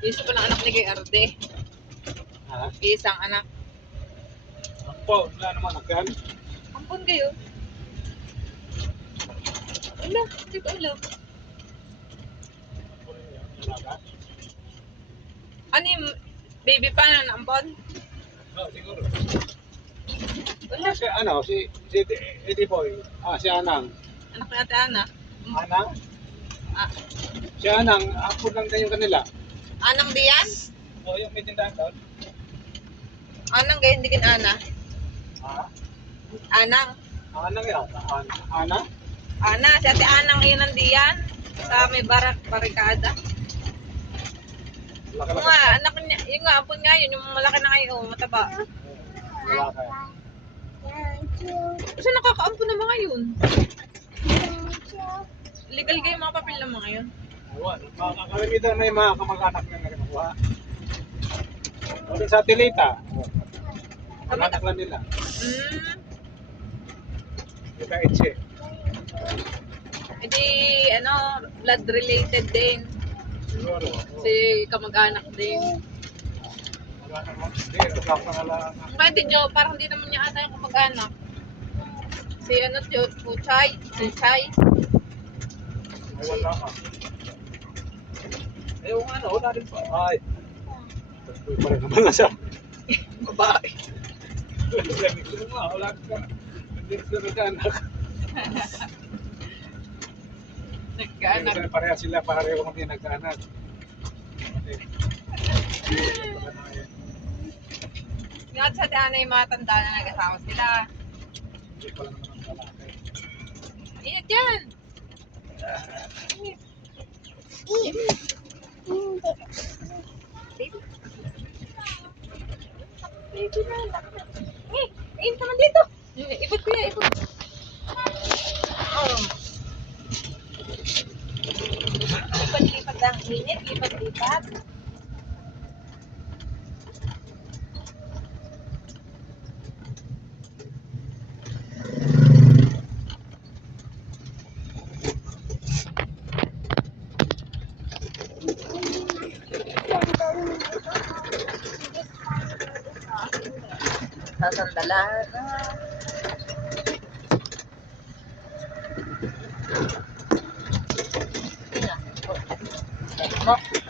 Isa pa ng anak ni kay Arde. Ha? Isang anak. Ako, wala naman agad. Ampun kayo. Wala, dito ulam. Ano yung baby pa na ampon? Oh, siguro. Wala. Si Eddie Boy. Si Anang. Anak ni Ate Ana. Anang? Ah, Si Anang, ako lang din yung kanila. Anang diyan? Yung may tindahan doon. Anang gayon hindi kin Ana. Ha? Anang. Anang yan. Anang? Ana, si Ate Anang yun nandiyan. Sa may barikada. Laki Yung nga, anak niya, yung nga, ampun nga yun, yung malaki na ngayon, mataba. Wala kaya. Kasi nakakaampun na mga yun. Legal kayo mga papel na mga yun. Kalimitan may mga kamag-anak na nagkakuha. O sa Tilita. Kamag-anak lang nila. Ika Eche. Hindi, blood related din. Siguro. Si kamag-anak din. Hindi, nagkapangalaan. Pwede nyo, parang hindi naman niya ata yung kamag-anak. Si Puchay. Ay, wala ka. Yung wala rin pa. Ay. Pa rin naman na siya. Babae. Wala ka. Hindi sila nagkaanak. Nagkaanak. Pareha sila, pareho kami nagkaanak. Nga sa Ate Ana yung mga tanda na nag-asawa sila. Hindi pa lang naman ang lalaki. Ingat yan! Baby. Baby na, laki na. Ayun ka man dito. Ipot ko yan, ipot. Lipat-lipat ang init, lipat-lipat. Sasandalan. Okay.